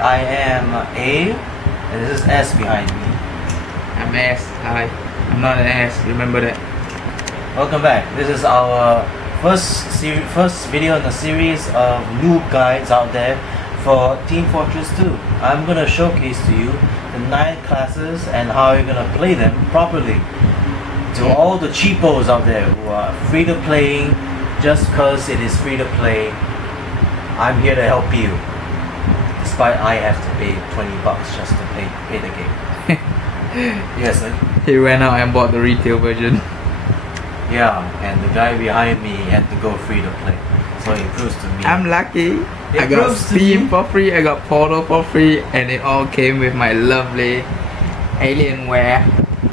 I am A, and this is S behind me. I'm S. Hi. I'm not an S. Remember that. Welcome back. This is our first video in the series of noob guides out there for Team Fortress 2. I'm gonna showcase to you the 9 classes and how you're gonna play them properly. To all the cheapos out there who are free to play just because it is free to play, I'm here to help you. Despite I have to pay $20 just to pay the game. Yes. He went out and bought the retail version. Yeah, and the guy behind me had to go free to play. So it proves to me. I'm lucky. It I got proves to Steam me. for free, I got Portal for free, and it all came with my lovely Alienware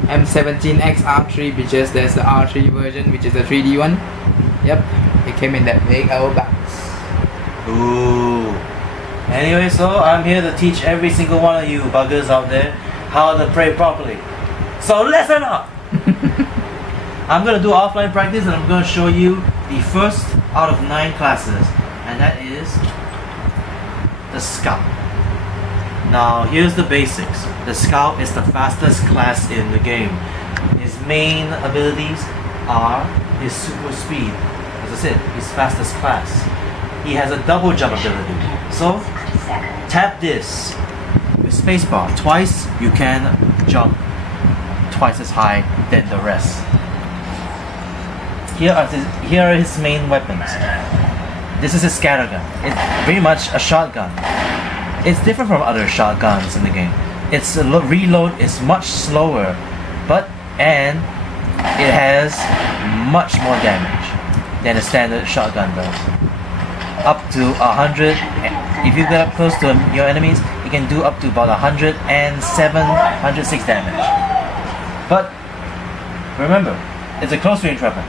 M17X R3, because there's the R3 version, which is the 3D one. Yep, it came in that big old box. Ooh. Anyway, so I'm here to teach every single one of you buggers out there how to play properly. So listen up! I'm gonna do offline practice and I'm gonna show you the first out of 9 classes, and that is the Scout. Now here's the basics. The Scout is the fastest class in the game. His main abilities are his super speed. As I said, his fastest class. He has a double jump ability. So tap this with spacebar twice, you can jump twice as high than the rest. Here are his main weapons. This is a scattergun. It's pretty much a shotgun. It's different from other shotguns in the game. Its reload is much slower, and it has much more damage than a standard shotgun does. Up to 100. If you get up close to your enemies, you can do up to about 107, 106 damage. But remember, it's a close range weapon.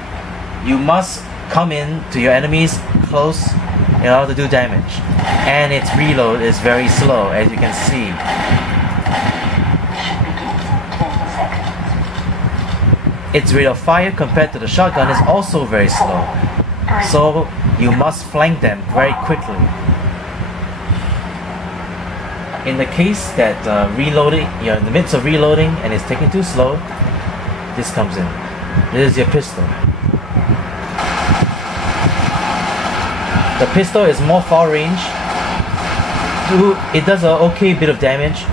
You must come in to your enemies close in order to do damage, and its reload is very slow, as you can see. Its rate of fire compared to the shotgun is also very slow, so you must flank them very quickly. In the case that you're in the midst of reloading and it's taking too slow, this comes in. This is your pistol. The pistol is more far range. It does an okay bit of damage.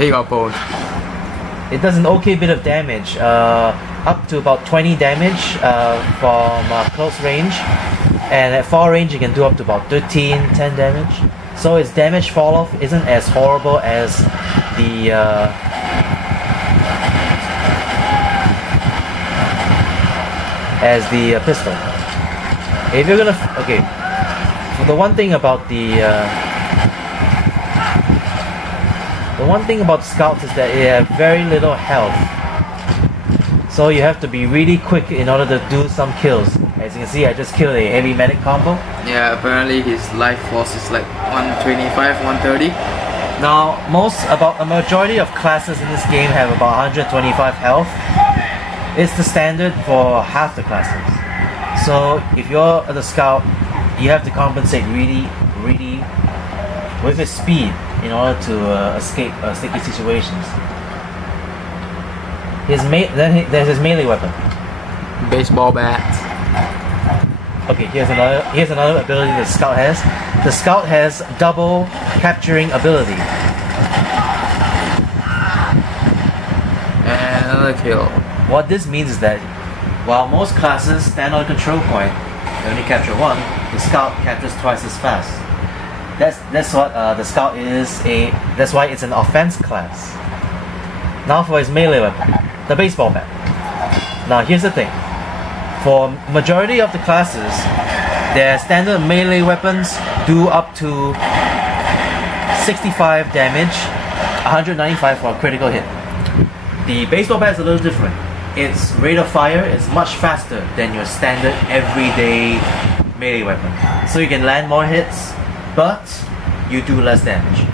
He got both. It does an okay bit of damage, up to about 20 damage from close range, and at far range you can do up to about 10 damage. So its damage fall off isn't as horrible as the pistol. If you're gonna the one thing about scouts is that they have very little health, so you have to be really quick in order to do some kills. As you can see, I just killed a heavy medic combo. Yeah, apparently his life force is like 125, 130. Now, a majority of classes in this game have about 125 health. It's the standard for half the classes. So if you're the scout, you have to compensate really with his speed in order to escape sticky situations. Then there's his melee weapon. Baseball bat. Okay, here's another ability the Scout has. The Scout has double capturing ability. And another kill. What this means is that while most classes stand on a control point, they only capture one, the Scout captures twice as fast. That's what the Scout is. That's why it's an offense class. Now for his melee weapon, the baseball bat. Now here's the thing. For majority of the classes, their standard melee weapons do up to 65 damage, 195 for a critical hit. The baseball bat is a little different. Its rate of fire is much faster than your standard everyday melee weapon. So you can land more hits, but you do less damage.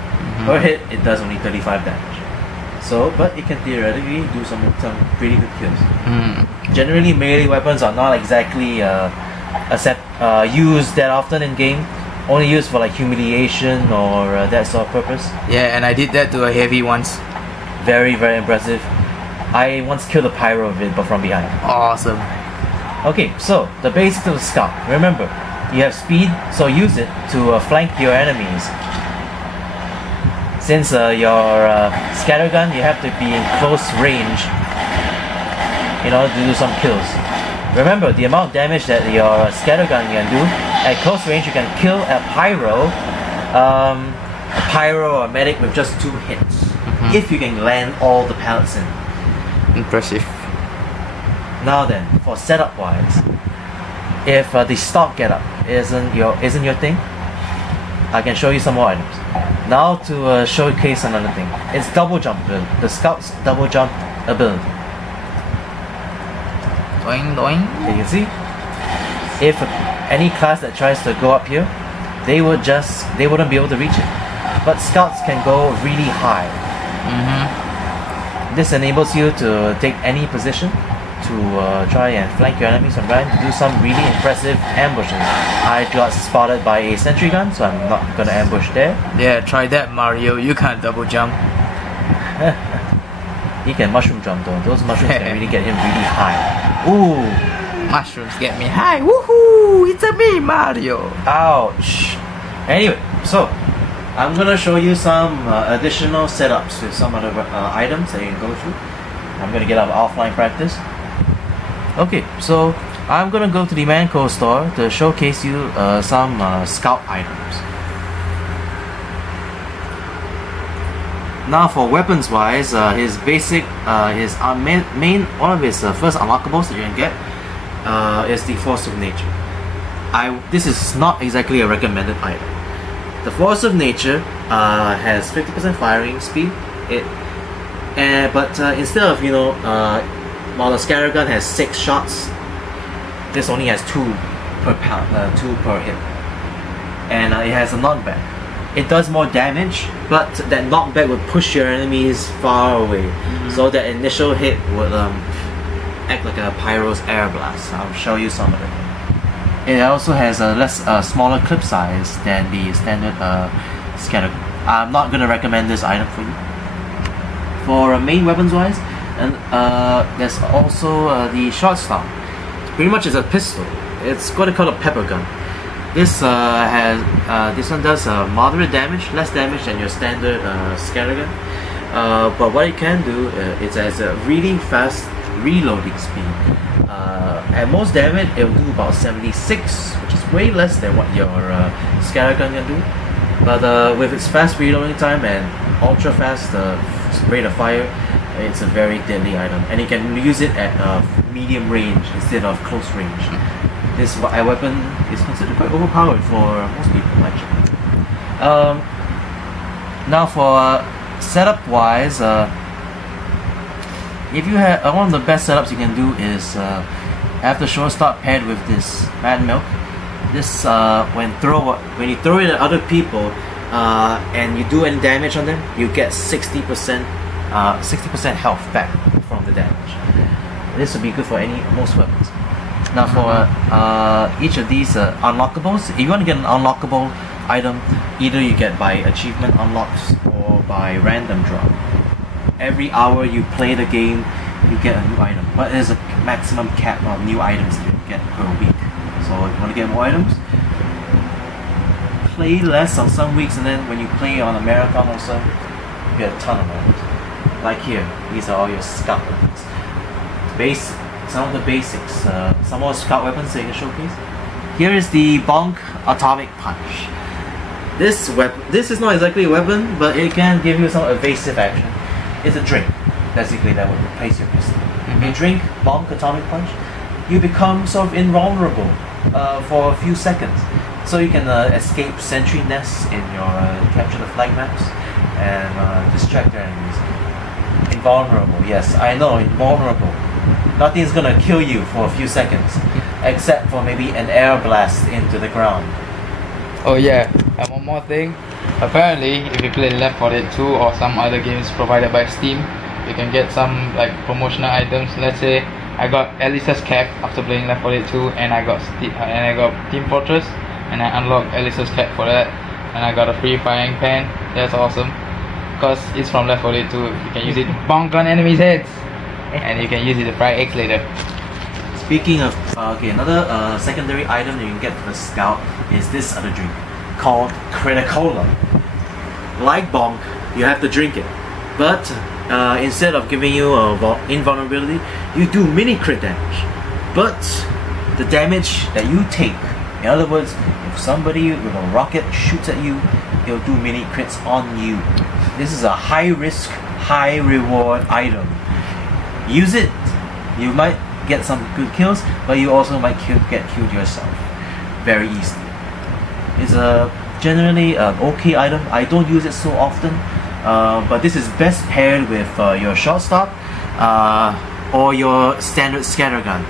Per hit, it does only 35 damage. So, but it can theoretically do some pretty good kills. Generally, melee weapons are not exactly used that often in game. only used for like humiliation or that sort of purpose. Yeah, and I did that to a heavy once. Very, very impressive. I once killed a pyro of it, but from behind. Awesome. Okay, so the basics of the scout. Remember, you have speed, so use it to flank your enemies. Since your scattergun, you have to be in close range in order to do some kills. Remember, the amount of damage that your scattergun can do, at close range you can kill a pyro or a medic with just 2 hits. If you can land all the pallets in. Impressive. Now then, for setup wise, if the stock getup isn't your thing, I can show you some more items. Now to showcase another thing, it's double jump ability. The scout's double jump ability. Doing, doing. You can see, if any class that tries to go up here, they wouldn't be able to reach it. But scouts can go really high. This enables you to take any position to try and flank your enemies from behind to do some really impressive ambushes. I got spotted by a sentry gun, so I'm not gonna ambush there. Yeah, try that, Mario. You can't double jump. He can mushroom jump though. Those mushrooms can really get him really high. Ooh! Mushrooms get me high. Woohoo! It's a me, Mario. Ouch! Anyway, so I'm gonna show you some additional setups with some other items that you can go through. I'm gonna get out of offline practice. Okay, so I'm gonna go to the Manco store to showcase you some scout items. Now for weapons wise, his basic, one of his first unlockables that you can get is the Force of Nature. This is not exactly a recommended item. The Force of Nature has 50% firing speed. But instead of while the scattergun has 6 shots, this only has 2 per hit, and it has a knockback. It does more damage, but that knockback would push your enemies far away. So that initial hit would act like a pyro's air blast. I'll show you some of it. It also has a smaller clip size than the standard scattergun. I'm not gonna recommend this item for you. For main weapons wise, and there's also the short stop. Pretty much it's a pistol. It's what they call a pepper gun. This this one does moderate damage, less damage than your standard scattergun. But what it can do, it has a really fast reloading speed. At most damage, it will do about 76, which is way less than what your scattergun can do. But with its fast reloading time and ultra fast rate of fire, it's a very deadly item, and you can use it at medium range instead of close range. This weapon is considered quite overpowered for most people, actually. Now for setup wise, if you have one of the best setups you can do is have the short stop paired with this Mad Milk. This when you throw it at other people and you do any damage on them, you get 60% health back from the damage. This would be good for most weapons. Now for each of these unlockables, if you want to get an unlockable item, either you get by achievement unlocks or by random drop. Every hour you play the game, you get a new item, but there's a maximum cap of new items that you get per week. So if you want to get more items, play less on some weeks, and then when you play on a marathon or so, you get a ton of items. Like here, these are all your scout weapons. Some of the basics, some more scout weapons that you can showcase. Here is the Bonk Atomic Punch. This is not exactly a weapon, but it can give you some evasive action. It's a drink, basically, that would replace your pistol. You drink Bonk Atomic Punch, you become sort of invulnerable for a few seconds. So you can escape sentry nests in your capture the flag maps and distract your enemies. Invulnerable, yes, I know, invulnerable. Nothing's gonna kill you for a few seconds, except for maybe an air blast into the ground. Oh yeah, and one more thing. Apparently, if you play Left 4 Dead 2 or some other games provided by Steam, you can get some like promotional items. Let's say I got Elisa's cap after playing Left 4 Dead 2, and I got Team Fortress. and I unlocked Alice's cat for that, and I got a free frying pan. That's awesome, because it's from Left 4 Dead 2. You can use it to bonk on enemies' heads, and you can use it to fry eggs later. Speaking of, okay, another secondary item that you can get for the scout is this other drink called Criticola. Like bonk, you have to drink it, but instead of giving you invulnerability, you do mini crit damage. But the damage that you take, in other words, if somebody with a rocket shoots at you, it'll do mini crits on you. This is a high risk, high reward item. Use it. You might get some good kills, but you also might get killed yourself very easily. It's a generally an okay item. I don't use it so often, but this is best paired with your short stop or your standard scattergun.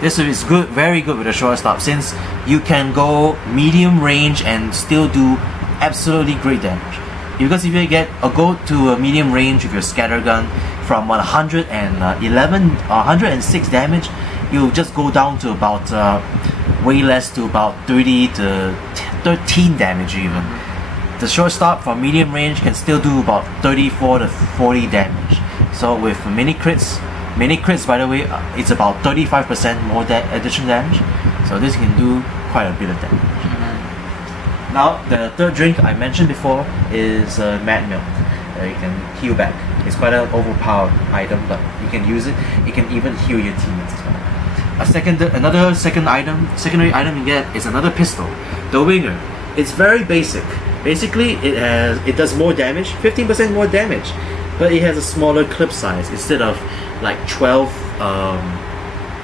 This is good, very good with a short stop, since you can go medium range and still do absolutely great damage. Because if you go to a medium range with your scattergun from 111 or 106 damage, you'll just go down to about way less, to about 30 to 13 damage even. The short stop from medium range can still do about 34 to 40 damage. So with mini crits by the way, it's about 35% more additional damage. So this can do quite a bit of damage. Now the third drink I mentioned before is Mad Milk. You can heal back. It's quite an overpowered item, but you can use it. It can even heal your teammates as well. Another secondary item you get is another pistol, the Winger. It's very basic. Basically, it does more damage, 15% more damage, but it has a smaller clip size. Instead of like 12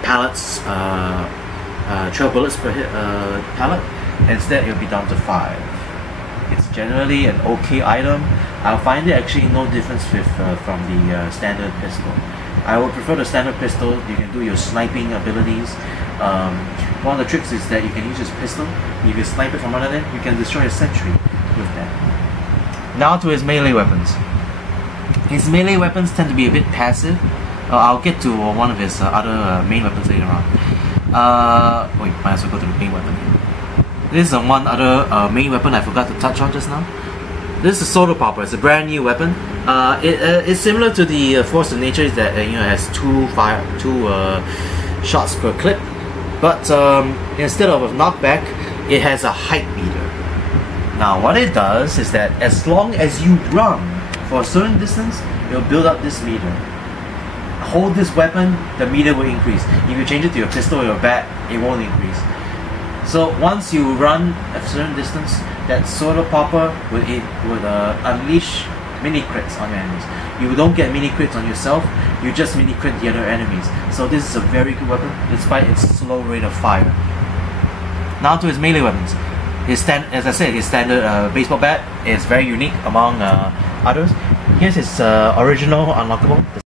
pallets, 12 bullets per pallet, instead it'll be down to 5. It's generally an okay item. I find it actually no difference with from the standard pistol. I would prefer the standard pistol. You can do your sniping abilities. One of the tricks is that you can use this pistol. If you snipe it from under there, you can destroy a sentry with that. Now to his melee weapons. His melee weapons tend to be a bit passive. I'll get to one of his other main weapons later on. Wait, might as well go to the main weapon. This is one other main weapon I forgot to touch on just now. This is Solar Popper. It's a brand new weapon. It's similar to the Force of Nature, is that it has two shots per clip, but instead of a knockback, it has a height meter. Now what it does is that as long as you run for a certain distance, it will build up this meter. Hold this weapon, the meter will increase. If you change it to your pistol or your bat, it won't increase. So once you run a certain distance, that Solar Popper would unleash mini crits on your enemies. You don't get mini crits on yourself, you just mini crit the other enemies. So this is a very good weapon despite its slow rate of fire. Now to his melee weapons. As I said, his standard baseball bat is very unique among others. Here's his original unlockable.